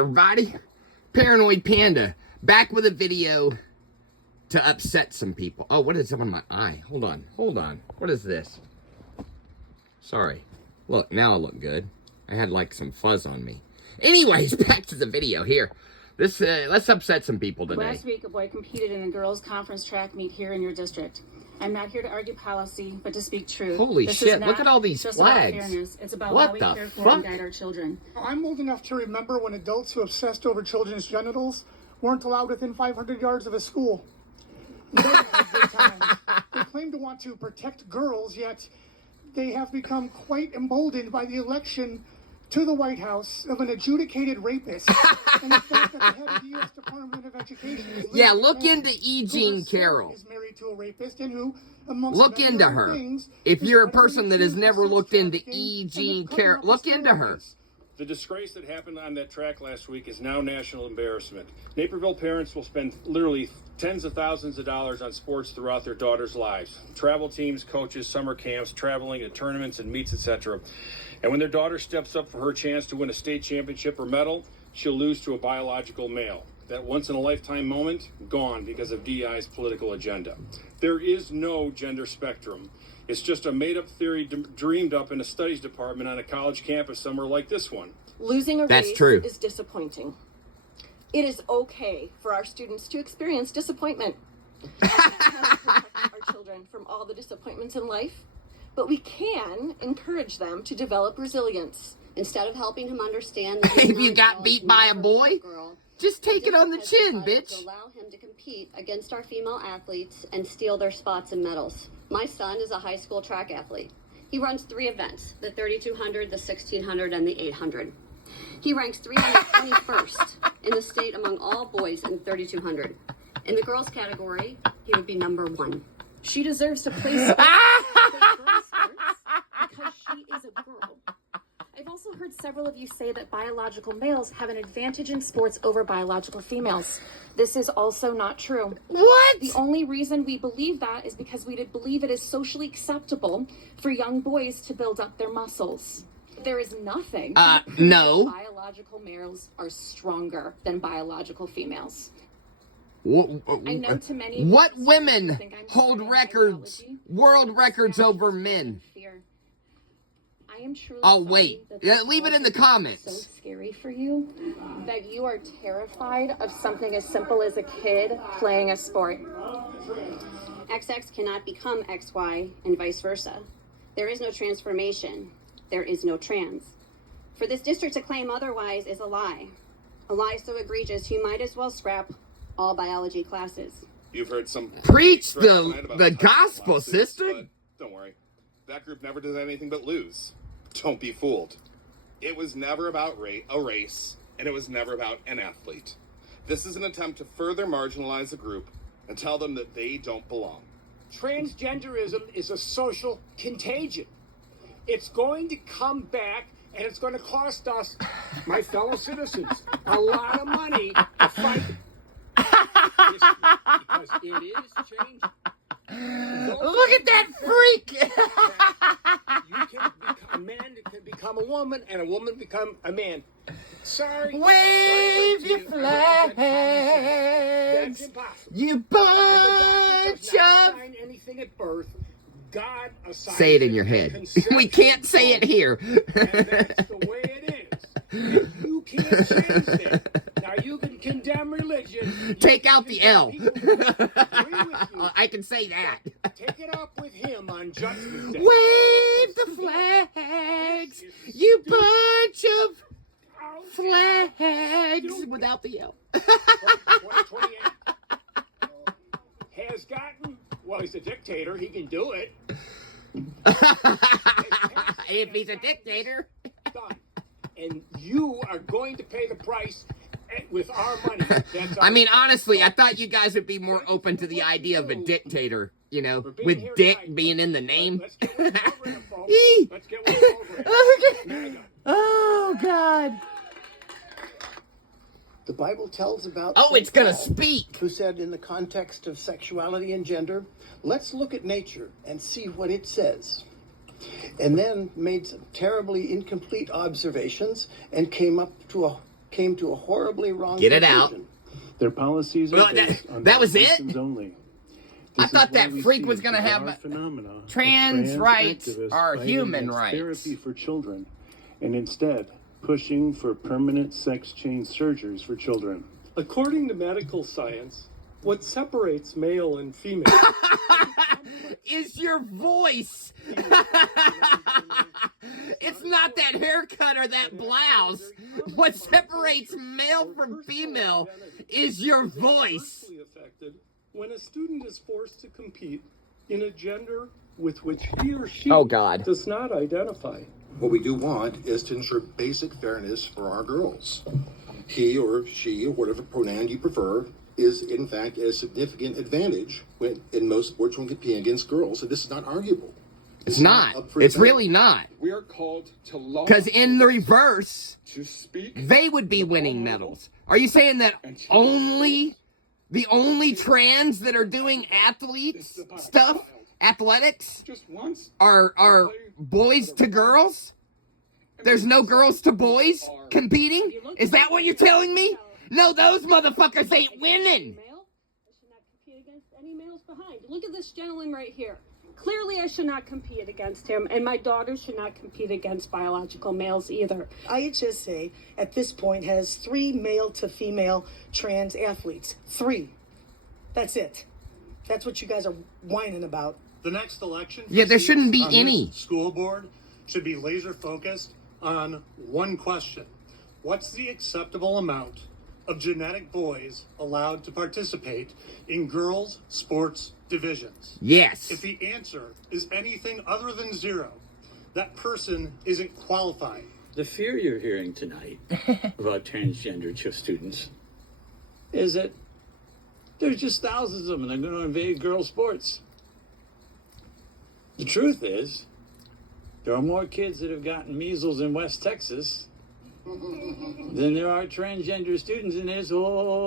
Everybody, Paranoid Panda, back with a video to upset some people. Oh, what is on my eye? Hold on. What is this? Sorry. Look, now I look good. I had like some fuzz on me. Anyways, back to the video here. Let's upset some people today. Last week, a boy competed in a girls' conference track meet here in your district. I'm not here to argue policy, but to speak truth. Holy shit, look at all these flags. About fairness. It's about what how we the care for fuck? and guide our children. I'm old enough to remember when adults who obsessed over children's genitals weren't allowed within 500 yards of a school. They claim to want to protect girls, yet they have become quite emboldened by the election to the White House of an adjudicated rapist. And the fact that the head of the U.S. Department of Education is yeah, look into E. Jean Carroll. Is married to a rapist and who, amongst look many into other her. things, If is you're a presently person that has accused never of looked sex into trafficking E. and Jean of covering Carroll, up look his into her. steroids. The disgrace that happened on that track last week is now national embarrassment. Naperville parents will spend literally tens of thousands of dollars on sports throughout their daughters' lives. Travel teams, coaches, summer camps, traveling to tournaments and meets, etc. And when their daughter steps up for her chance to win a state championship or medal, she'll lose to a biological male. That once-in-a-lifetime moment, gone because of DEI's political agenda. There is no gender spectrum. It's just a made-up theory dreamed up in a studies department on a college campus somewhere like this one. Losing a That's race true. is disappointing. It is okay for our students to experience disappointment. We can't protect our children from all the disappointments in life, but we can encourage them to develop resilience. Instead of helping him understand that If you got beat by a boy, just take it on the chin, bitch. Allow him to compete against our female athletes and steal their spots and medals. My son is a high school track athlete. He runs 3 events, the 3200, the 1600, and the 800. He ranks 321st in the state among all boys in 3200. In the girls category, he would be number 1. She deserves to play sports because she is a girl. I've also heard several of you say that biological males have an advantage in sports over biological females. This is also not true. What? The only reason we believe that is because we believe it is socially acceptable for young boys to build up their muscles. There is nothing. No. Biological males are stronger than biological females. I know to many of what you women think I'm hold spreading records, ideology. world records over men? Fear. I am truly Oh, sorry wait. that Yeah, this leave it in the world is comments. So scary for you that you are terrified of something as simple as a kid playing a sport. XX cannot become XY and vice versa. There is no transformation. There is no trans. For this district to claim otherwise is a lie. A lie so egregious you might as well scrap all biology classes. You've heard some Preach tonight about the types of gospel, lawsuits, sister. but don't worry. That group never does anything but lose. Don't be fooled. It was never about a race, and it was never about an athlete. This is an attempt to further marginalize a group and tell them that they don't belong. Transgenderism is a social contagion. It's going to come back, and it's going to cost us, my fellow citizens, a lot of money to fight history, because it is changing. Look at that freak! You can become a man can become a woman, and a woman become a man. Sorry. Wave sorry your to flags, That's impossible. you If the doctor bunch does not of... assign anything at birth, God assigns Say it in your at head. conception. We can't say it here. And that's the way it is. You can't change that. Now you can condemn religion. Take You out can the condemn L. people who agree with you. I can say that. Take it up with him on Judgment Day. Wave the flags, you bunch of flags, without the L. 2028 has gotten, well, he's a dictator. He can do it. If he's a dictator. Done. And you are going to pay the price with our money. That's I mean, our- honestly, I thought you guys would be more open to the idea of a dictator, you know, For being with here dick tonight. being in the name. Let's get one over it, folks. Eee. Let's get one over it. MAGA. Oh, God. The Bible tells about Oh, St. it's gonna Paul, speak. who said in the context of sexuality and gender, let's look at nature and see what it says. And then made some terribly incomplete observations and came came to a horribly wrong Get it out. conclusion. Their policies are Well, based on that was it? violations only. I This is thought why that we freak see was a gonna have bizarre phenomena of trans rights activists are fighting human against rights. Therapy for children, and instead pushing for permanent sex change surgeries for children. According to medical science, what separates male and female is your voice. It's not that haircut or that blouse. What separates male from female is your voice. adversely affected when a student is forced to compete in a gender with which he or she Oh, God. does not identify. What we do want is to ensure basic fairness for our girls. He or she, or whatever pronoun you prefer, is in fact a significant advantage when, in most sports when competing against girls, and this is not arguable. It's not. up for It's debate. really not. We are called to law. Because in the reverse, to speak. they would be winning medals. Are you saying that the only trans that are doing athletics, Just once. are boys to girls? There's no girls to boys competing? Is that what you're telling me? No, those motherfuckers ain't winning. Male, I should not compete against any males behind. Look at this gentleman right here. Clearly, I should not compete against him, and my daughter should not compete against biological males either. IHSA at this point has 3 male to female trans athletes. 3. That's it. That's what you guys are whining about. The next election, Yeah, there shouldn't be on this any. school board should be laser focused on one question: what's the acceptable amount of genetic boys allowed to participate in girls' sports divisions? Yes. If the answer is anything other than 0, that person isn't qualified. The fear you're hearing tonight about transgender students is that there's just thousands of them that are going to invade girls' sports. The truth is, there are more kids that have gotten measles in West Texas than there are transgender students in this whole